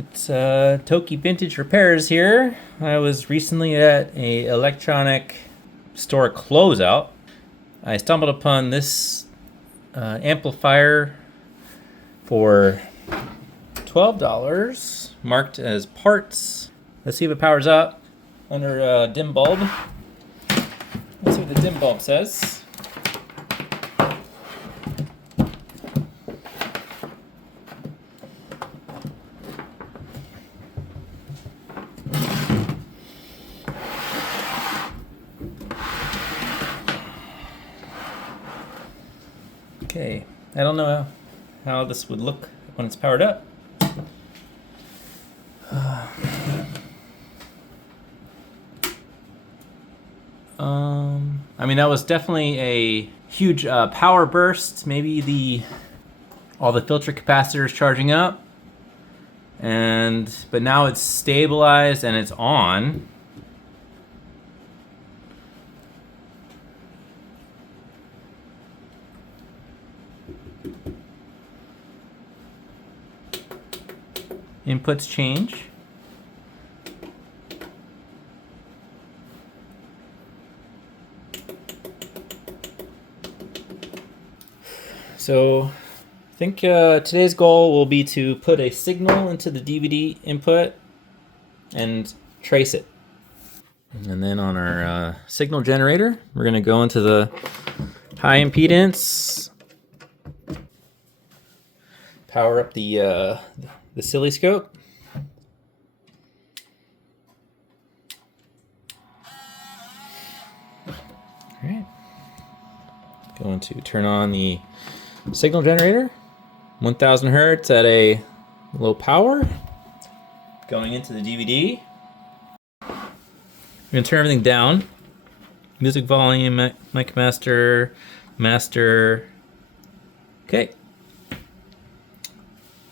It's Toki Vintage Repairs here. I was recently at a electronic store closeout. I stumbled upon this amplifier for $12, marked as parts. Let's see if it powers up under a dim bulb. Let's see what the dim bulb says. Okay, I don't know how this would look when it's powered up. I mean, that was definitely a huge power burst. Maybe all the filter capacitors charging up, but now it's stabilized and it's on. Inputs change. So I think today's goal will be to put a signal into the DVD input and trace it. And then on our signal generator, we're going to go into the high impedance, power up the oscilloscope. All right. Going to turn on the signal generator, 1000 hertz at a low power, going into the DVD. We're going to turn everything down. Music volume, mic master, master. Okay.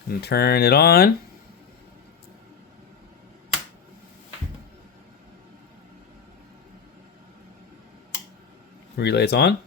And turn it on. Relay's on.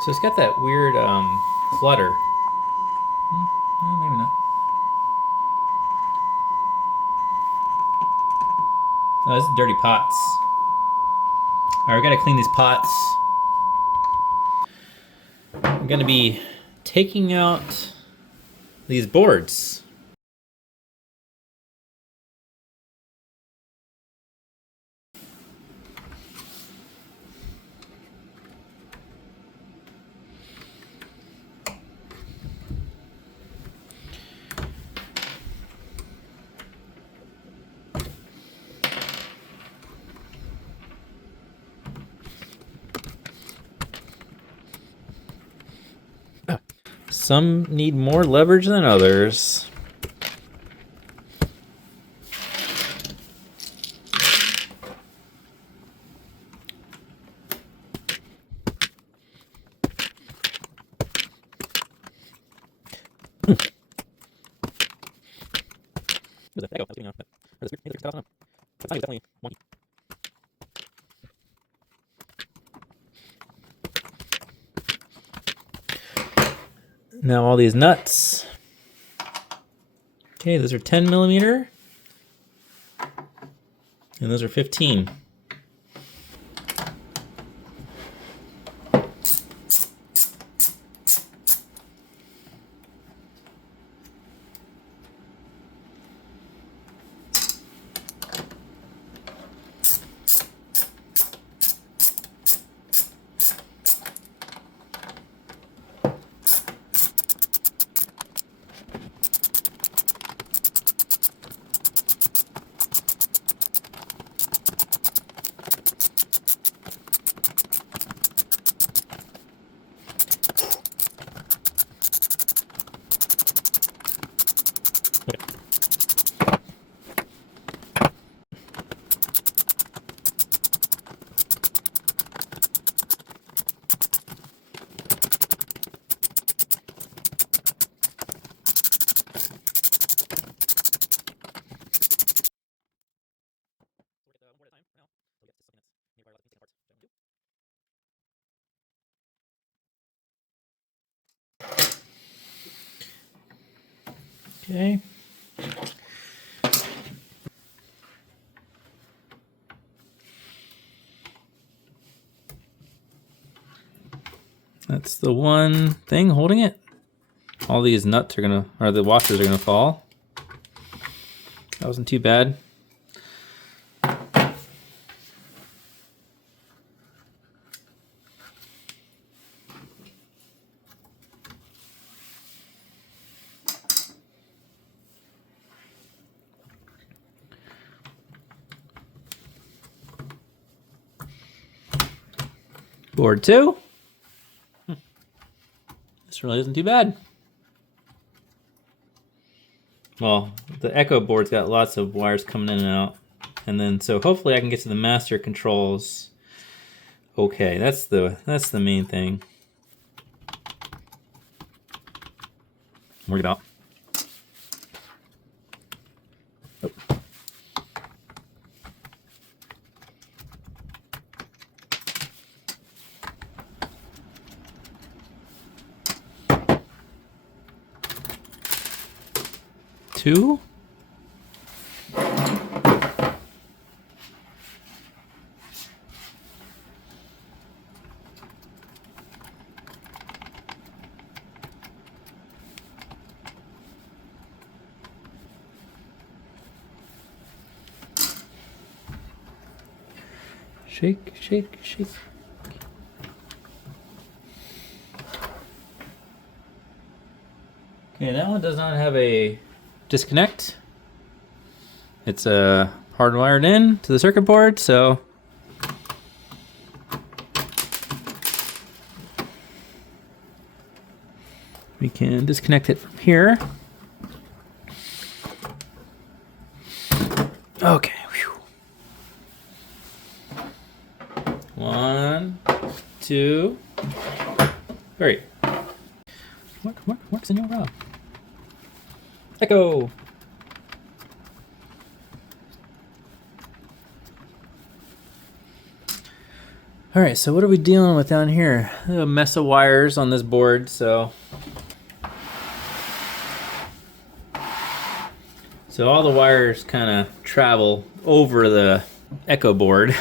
So it's got that weird flutter. Maybe not. Oh, this is dirty pots. All right, we gotta clean these pots. I'm gonna be taking out these boards. Some need more leverage than others. Now all these nuts. Okay, those are 10 millimeter. And those are 15. Okay. That's the one thing holding it. All these nuts are gonna, or the washers are gonna fall. That wasn't too bad. Board 2. This really isn't too bad. Well, the Echo board's got lots of wires coming in and out. And then, so hopefully I can get to the master controls. Okay, that's the main thing. Work it out. Oh. Two. Shake, shake, shake. Okay, that one does not have a disconnect. It's hardwired in to the circuit board, so we can disconnect it from here. Okay. Whew. 1, 2, 3. Works in your row. Echo. All right, so what are we dealing with down here? A mess of wires on this board, so all the wires kind of travel over the Echo board.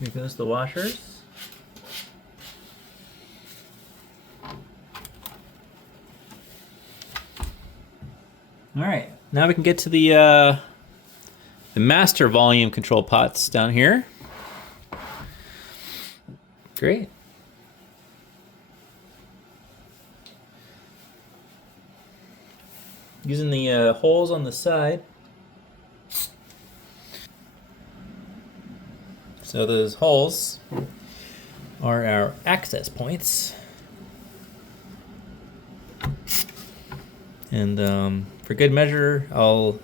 Here goes the washers. All right, now we can get to the master volume control pots down here. Great. Using the holes on the side. So those holes are our access points. And for good measure, I'll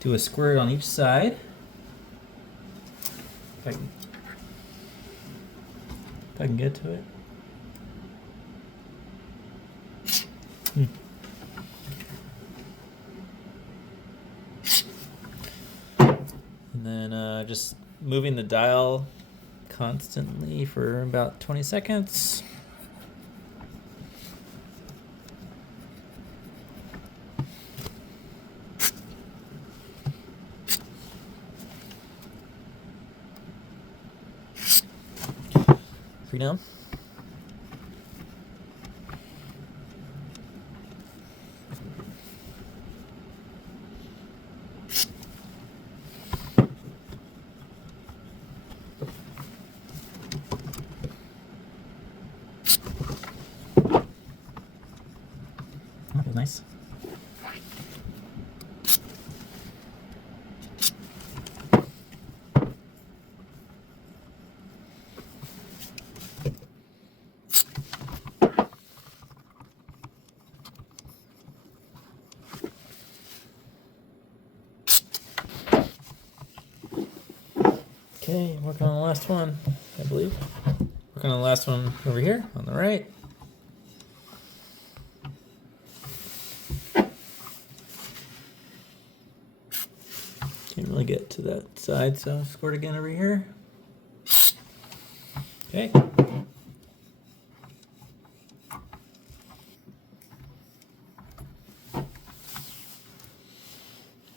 do a squirt on each side. If I can get to it. And then just moving the dial constantly for about 20 seconds. Free down. That feels nice. Okay, working on the last one, I believe. Working on the last one over here on the right. get to that side, so squirt again over here. Okay.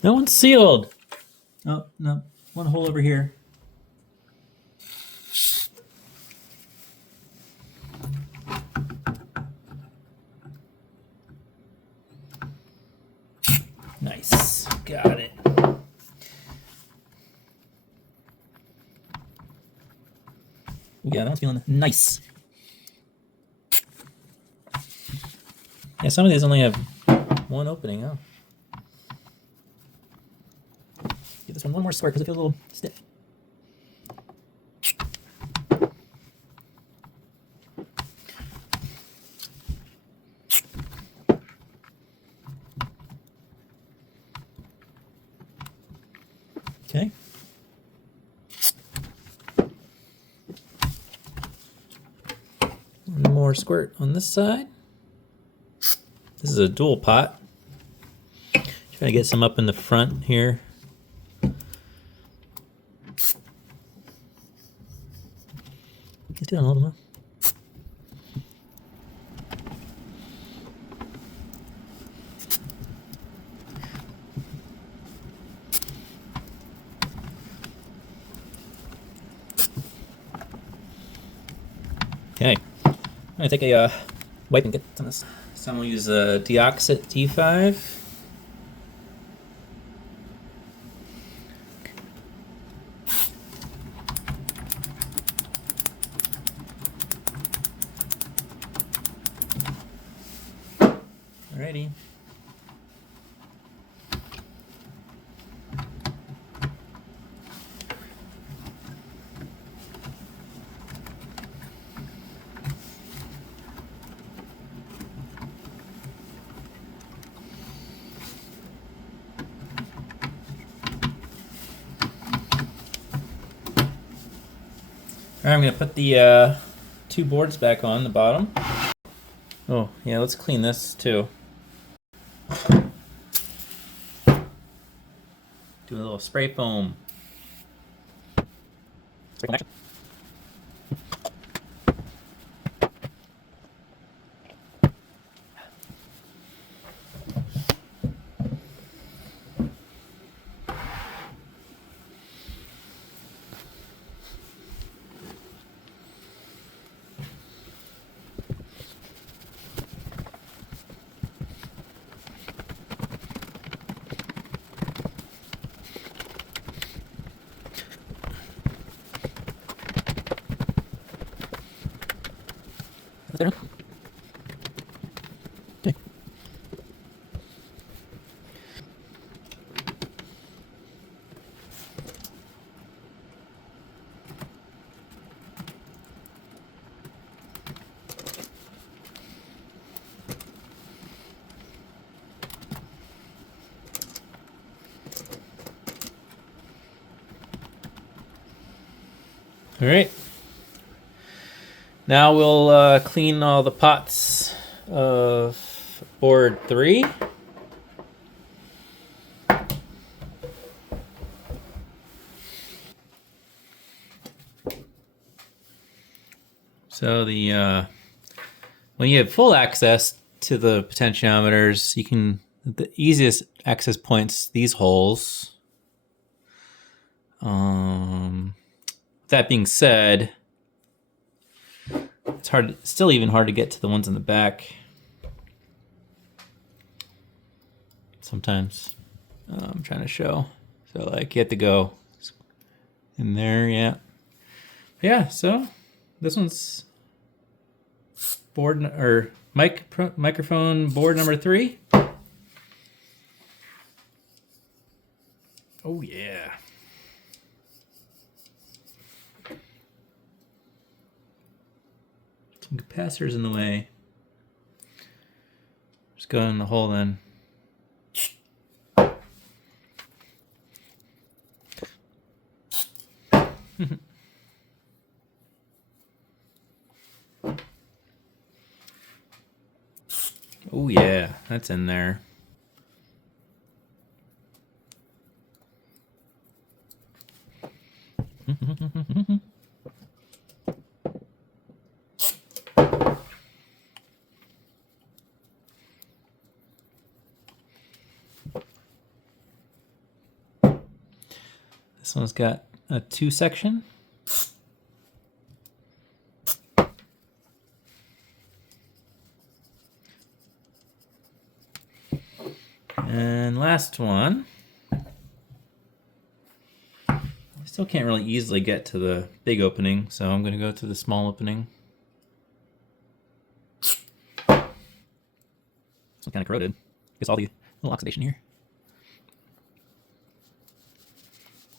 No one's sealed. Oh, no. One hole over here. Nice. Got it. Yeah, that one's feeling nice. Yeah, some of these only have one opening, huh? Give this one more squirt because it feels a little stiff. Okay. One more squirt on this side. This is a dual pot. Trying to get some up in the front here. Let's do it a little more. Okay, I'm gonna take a wipe and get some of this. So I'm gonna use a Deoxit D5. Alrighty. All right, I'm gonna put the two boards back on the bottom. Oh, yeah, let's clean this too. Do a little spray foam. Spray foam action. There. Okay. All right. Now we'll clean all the pots of board 3. So the when you have full access to the potentiometers, you can, the easiest access points, these holes. That being said, it's hard, still even hard to get to the ones in the back. Sometimes I'm trying to show. So like you have to go in there, yeah. Yeah, so this one's board or microphone board number 3. Oh yeah. Some capacitors in the way. Just go in the hole then. Oh yeah, that's in there. This one's got a 2-section. And last one. I still can't really easily get to the big opening, so I'm going to go to the small opening. This one's kind of corroded. Gets all the little oxidation here.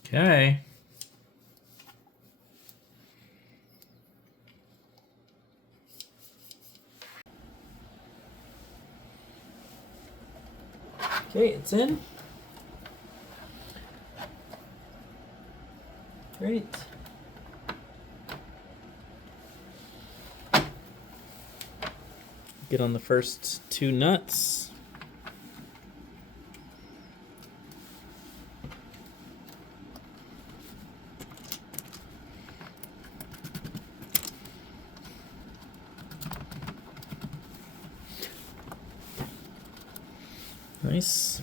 Okay. Okay, it's in. Great. Get on the first 2 nuts. Nice.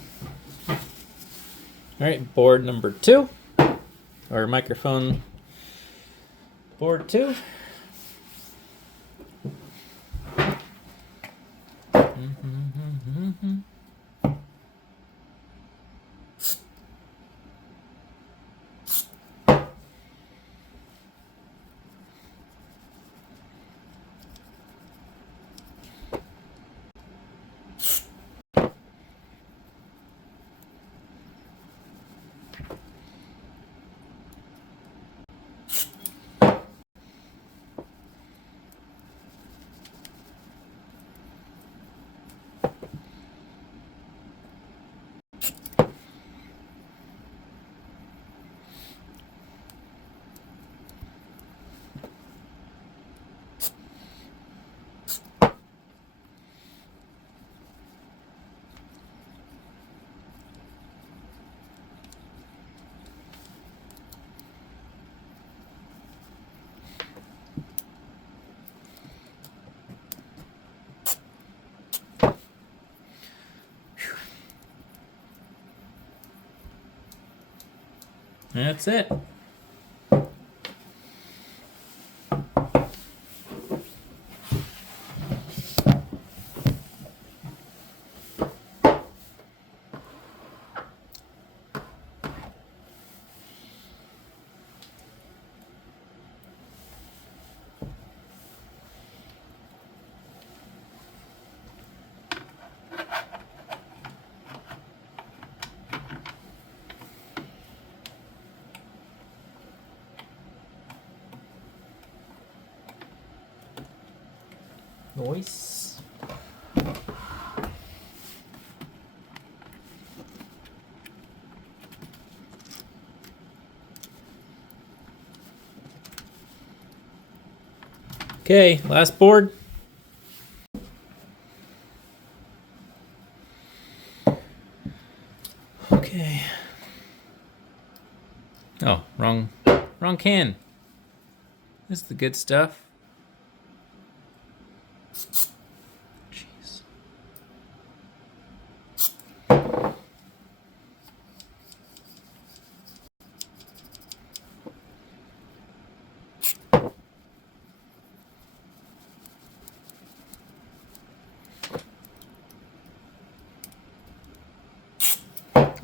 All right, board number 2, or microphone board 2. That's it. Nice. Okay, last board. Okay. Oh, wrong can. This is the good stuff. Jeez.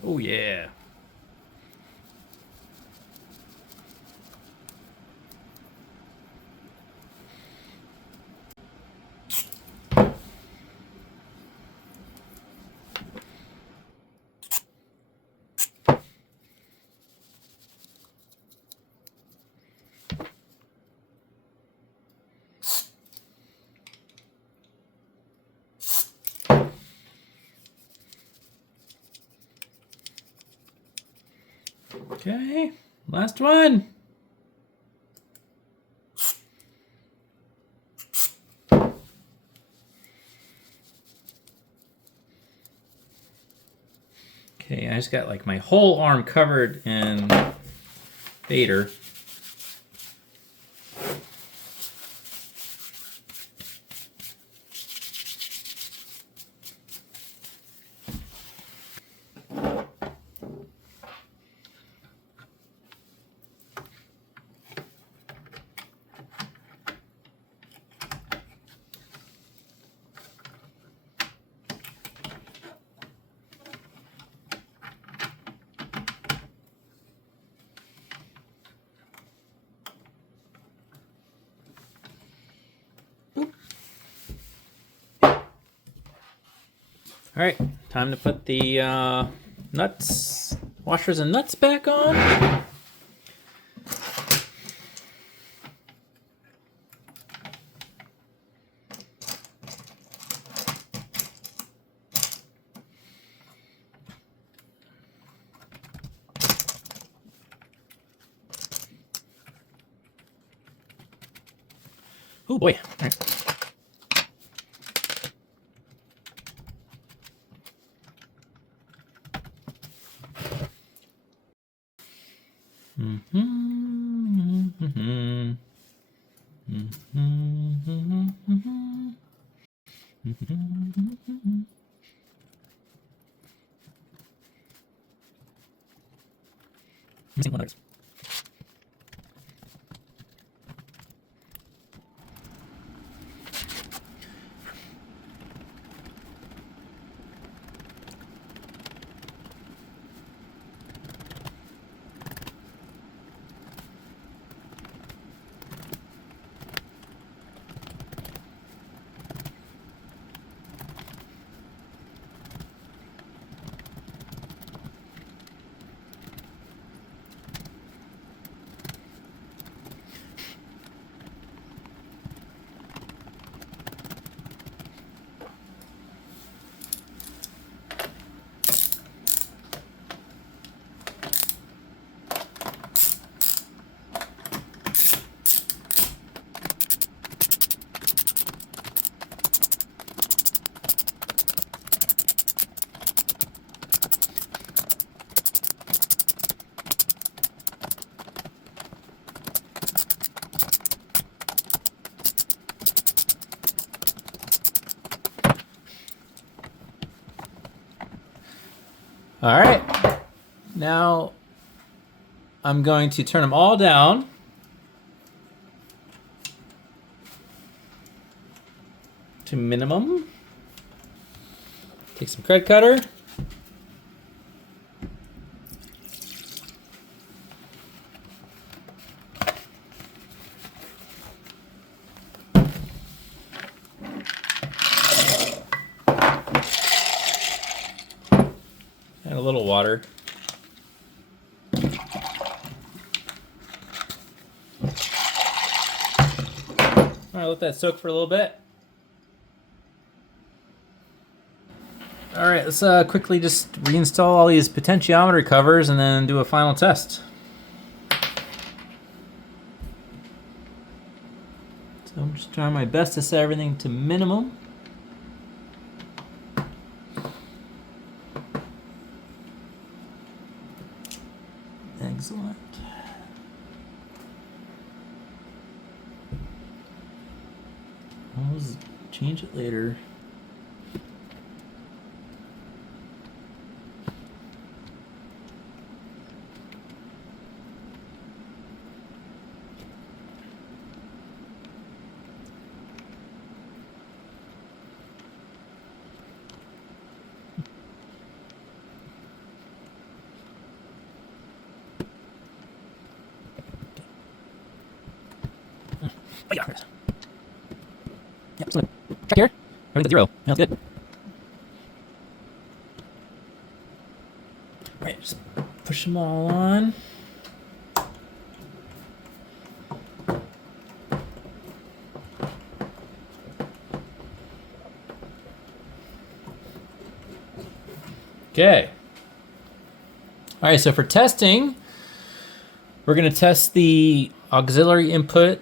Oh yeah. Okay, last one. Okay, I just got like my whole arm covered in Vader. All right, time to put the washers and nuts back on. Oh boy. All right. Missing one of those. All right, now I'm going to turn them all down. To minimum. Take some cred cutter. And a little water. All right, let that soak for a little bit. All right, let's quickly just reinstall all these potentiometer covers and then do a final test. So I'm just trying my best to set everything to minimum. Excellent. I'll change it later. Oh yeah. Yep, so check here. Everything's at 0. That's good. Alright, just push them all on. Okay. Alright, so for testing, we're going to test the auxiliary input,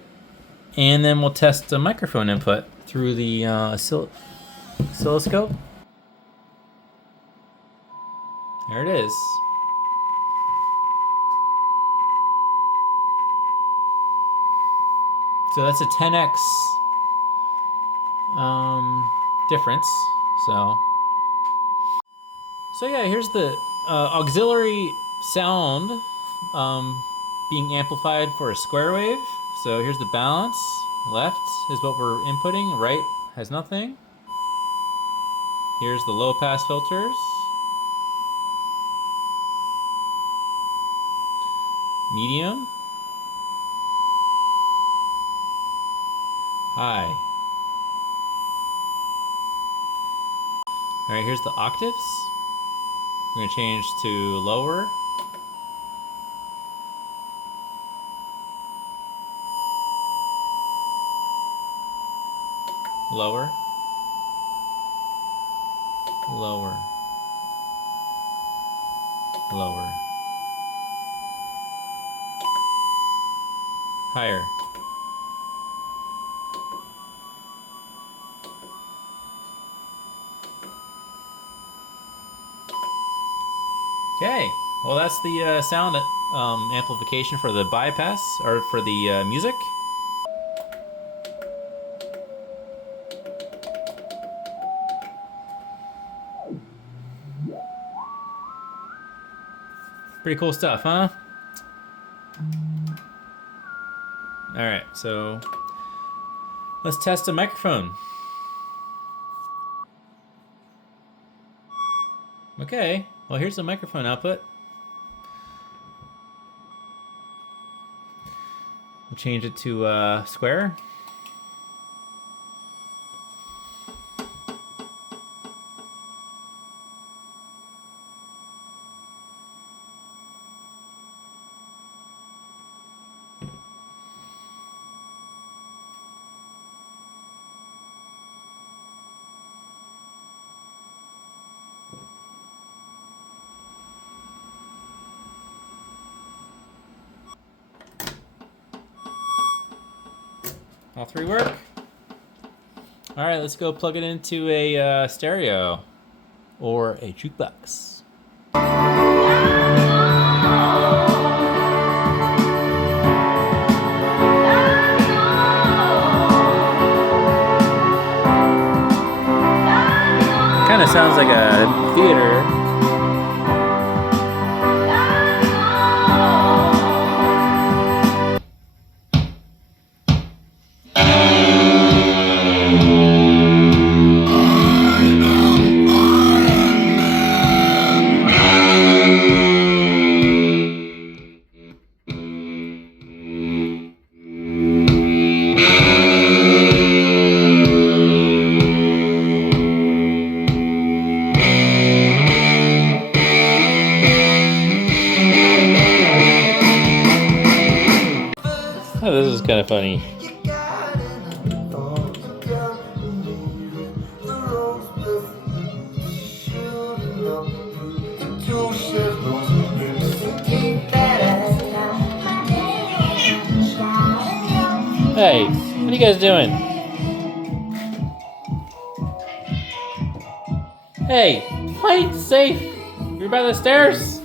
and then we'll test the microphone input through the oscilloscope. There it is. So that's a 10x difference. So yeah, here's the auxiliary sound being amplified for a square wave. So here's the balance. Left is what we're inputting. Right has nothing. Here's the low pass filters. Medium. High. All right, here's the octaves. We're gonna change to lower. Lower. Lower. Lower. Higher. Okay, well that's the sound amplification for the bypass, or for the music. Pretty cool stuff, huh? Alright, so let's test a microphone. Okay, well here's the microphone output. We'll change it to square. All three work. All right, let's go plug it into a stereo or a jukebox. Kind of sounds like a theater. Oh, this is kind of funny. Hey, what are you guys doing? Hey, play safe. You're by the stairs.